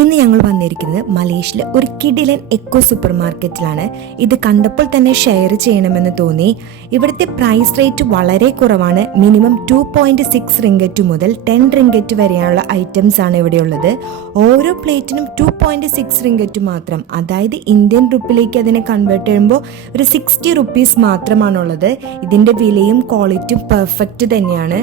ഇന്ന് ഞങ്ങൾ വന്നിരിക്കുന്നത് മലേഷ്യയിലെ ഒരു കിടിലൻ എക്കോ സൂപ്പർ മാർക്കറ്റിലാണ്. ഇത് കണ്ടപ്പോൾ തന്നെ ഷെയർ ചെയ്യണമെന്ന് തോന്നി. ഇവിടുത്തെ പ്രൈസ് റേറ്റ് വളരെ കുറവാണ്. മിനിമം 2.6 റിംഗറ്റ് മുതൽ 10 റിംഗറ്റ് വരെയുള്ള ഐറ്റംസ് ആണ് ഇവിടെയുള്ളത്. ഓരോ പ്ലേറ്റിനും 2.6 റിംഗറ്റ് മാത്രം, അതായത് ഇന്ത്യൻ റുപ്പിലേക്ക് അതിനെ കൺവേർട്ട് ചെയ്യുമ്പോൾ ഒരു 60 റുപ്പീസ് മാത്രമാണുള്ളത്. ഇതിൻ്റെ വിലയും ക്വാളിറ്റിയും പെർഫെക്റ്റ് തന്നെയാണ്.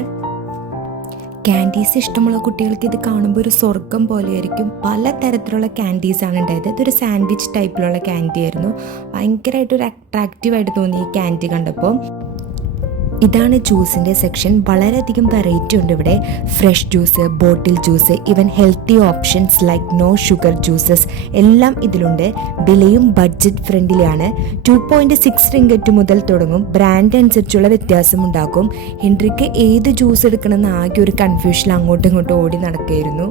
ക്യാൻഡീസ് ഇഷ്ടമുള്ള കുട്ടികൾക്ക് ഇത് കാണുമ്പോൾ ഒരു സ്വർഗം പോലെയായിരിക്കും. പല തരത്തിലുള്ള ക്യാൻഡീസാണ് ഉണ്ടായത്. ഇതൊരു സാൻഡ്വിച്ച് ടൈപ്പിലുള്ള ക്യാൻഡി ആയിരുന്നു. ഭയങ്കരമായിട്ടൊരു അട്രാക്റ്റീവായിട്ട് തോന്നി ഈ ക്യാൻഡി കണ്ടപ്പോൾ. ഇതാണ് ജ്യൂസിൻ്റെ സെക്ഷൻ. വളരെയധികം വെറൈറ്റി ഉണ്ട് ഇവിടെ. Fresh juice, bottle juice, even healthy options like no sugar juices എല്ലാം ഇതിലുണ്ട്. വിലയും ബഡ്ജറ്റ് ഫ്രണ്ട്ലിയാണ്. 2.6 റിംഗറ്റ് മുതൽ തുടങ്ങും. ബ്രാൻഡ് അനുസരിച്ചുള്ള വ്യത്യാസം ഉണ്ടാകും. ഹെൻറിക്ക് ഏത് ജ്യൂസ് എടുക്കണമെന്ന് ആകെ ഒരു കൺഫ്യൂഷൻ അങ്ങോട്ടും ഇങ്ങോട്ടും ഓടി നടക്കുകയായിരുന്നു.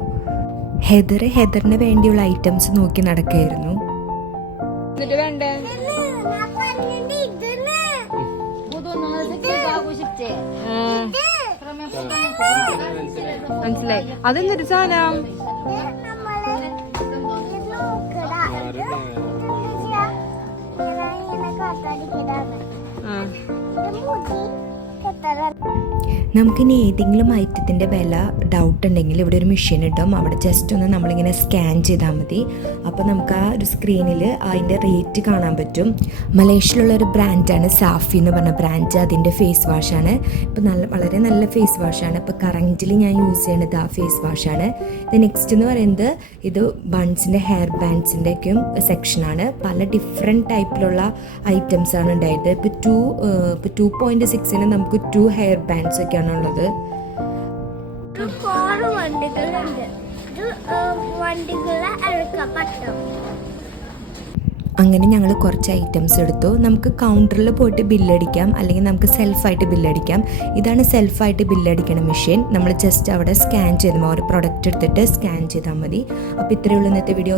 ഹെദറിന് വേണ്ടിയുള്ള ഐറ്റംസ് നോക്കി നടക്കുകയായിരുന്നു. മനസ്സിലായി. അതെന്തൊരു സാധനം? നമുക്കിനി ഏതെങ്കിലും ഐറ്റത്തിൻ്റെ വില ഡൗട്ട് ഉണ്ടെങ്കിൽ ഇവിടെ ഒരു മെഷീൻ ഇടും. അവിടെ ജസ്റ്റ് ഒന്ന് നമ്മളിങ്ങനെ സ്കാൻ ചെയ്താൽ മതി. അപ്പോൾ നമുക്ക് ആ ഒരു സ്ക്രീനിൽ അതിൻ്റെ റേറ്റ് കാണാൻ പറ്റും. മലേഷ്യയിലുള്ള ഒരു ബ്രാൻഡാണ് സാഫി എന്ന് പറഞ്ഞ ബ്രാൻഡ്. അതിൻ്റെ ഫേസ് വാഷാണ്. ഇപ്പോൾ വളരെ നല്ല ഫേസ് വാഷാണ്. ഇപ്പോൾ കറൻറ്റ്ലി ഞാൻ യൂസ് ചെയ്യുന്നത് ആ ഫേസ് വാഷാണ്. ഇത് നെക്സ്റ്റ് എന്ന് പറയുന്നത് ഇത് ബൺസിൻ്റെ ഹെയർ ബാൻഡ്സിൻ്റെ ഒക്കെയും സെക്ഷനാണ്. പല ഡിഫറെൻറ്റ് ടൈപ്പിലുള്ള ഐറ്റംസ് ആണ് ഉണ്ടായത്. ഇപ്പോൾ 2.6 നമുക്ക് 2 ഹെയർ ബാൻഡ്സ് ഒക്കെയാണ് ഉള്ളത്. അങ്ങനെ ഞങ്ങൾ കുറച്ച് ഐറ്റംസ് എടുത്തു. നമുക്ക് കൗണ്ടറിൽ പോയിട്ട് ബില്ലടിക്കാം, അല്ലെങ്കിൽ നമുക്ക് സെൽഫായിട്ട് ബില്ലടിക്കാം. ഇതാണ് സെൽഫായിട്ട് ബില്ലടിക്കണ മെഷീൻ. നമ്മൾ ജസ്റ്റ് അവിടെ സ്കാൻ ചെയ്താൽ ഒരു പ്രൊഡക്റ്റ് എടുത്തിട്ട് സ്കാൻ ചെയ്താൽ മതി. അപ്പോൾ ഇത്രയേ ഉള്ളൂ ഇന്നത്തെ വീഡിയോ.